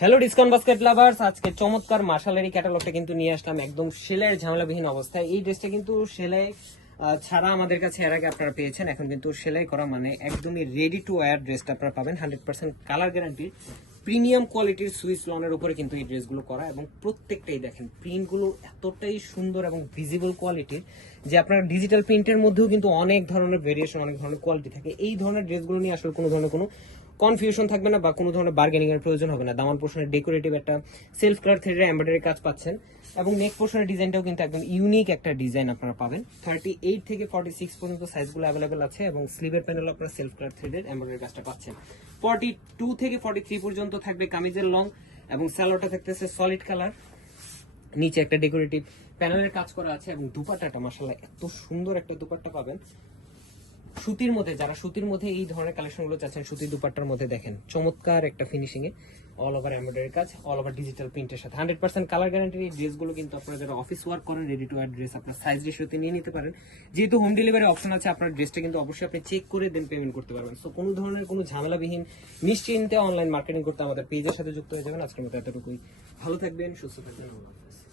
Hello discount basket lovers, আজকে চমৎকার মার্শালের ক্যাটালগটা কিন্তু নিয়ে আসলাম একদম সেলাইয়ের ঝামেলাবিহীন অবস্থায়। এই ড্রেসটা কিন্তু সেলাই ছাড়া আমাদের কাছে এর আগে আপনারা পেয়েছেন, এখন কিন্তু সেলাই করা মানে একদমই রেডি টু ওয়্যার ড্রেসটা আপনারা পাবেন। 100% কালার গ্যারান্টি, প্রিমিয়াম কোয়ালিটির সুইস লনের উপরে কিন্তু এই ড্রেসগুলো করা, এবং প্রত্যেকটাই দেখেন প্রিন্টগুলো এতটাই সুন্দর এবং ভিজিবল কোয়ালিটির যে আপনার ডিজিটাল প্রিন্টের মধ্যেও কিন্তু অনেক ধরনের ভেরিয়েশন, অনেক ধরনের কোয়ালিটি থাকে। এই ধরনের ড্রেসগুলো নিয়ে আসলে কোনো ধরনের কোনো কনফিউশন থাকবে না বা কোনো ধরনের বার্গেনিং এর প্রয়োজন হবে না। দামান পোর্শনের ডেকোরেটিভ একটা সেলফ কালার থ্রেডের এমব্রয়ডারি কাজ পাচ্ছেন, এবং নেক পোর্শনের ডিজাইনটাও কিন্তু একদম ইউনিক একটা ডিজাইন আপনারা পাবেন। 38 থেকে 46 পর্যন্ত সাইজগুলো অ্যাভেলেবেল আছে, এবং স্লিভের প্যানেল আপনারা সেলফ কালার থ্রেডের এমব্রয়ডারি কাজটা পাচ্ছেন। 42 থেকে 43 পর্যন্ত থাকবে কামিজের লং, এবং স্যালোটা থাকতেছে সলিড কালার, নিচে একটা ডেকোরেটিভ প্যানেলের কাজ করা আছে, এবং দুপাট্টাটা মাশাআল্লাহ এত সুন্দর একটা দুপাট্টা পাবেন সুতির মধ্যে। যারা সুতির মধ্যে এই ধরনের কালেকশনগুলো চাচ্ছেন, সুতির দুপাট্টার মধ্যে দেখেন চমৎকার একটা ফিনিশিং এ অল ওভার এমব্রয়ডারি কাজ, অল ওভার ডিজিটাল প্রিন্টের সাথে 100% কালার গ্যারান্টির এই ড্রেসগুলো কিন্তু আপনারা যারা অফিস ওয়ার্ক করেন, রেডি টু ওয়্যার ড্রেস আপনার সাইজ রেশিওতে নিয়ে নিতে পারেন। যেহেতু হোম ডেলিভারি অপশন আছে, আপনার ড্রেসটা কিন্তু অবশ্যই আপনি চেক করে দেন পেমেন্ট করতে পারবেন। সো কোনো ধরনের কোনো ঝামেলাবিহীন নিশ্চিন্তে অনলাইন মার্কেটিং করতে আমাদের পেজের সাথে যুক্ত হয়ে যাবেন। আজকের মতো এতটুকুই, ভালো থাকবেন, সুস্থ থাকবেন।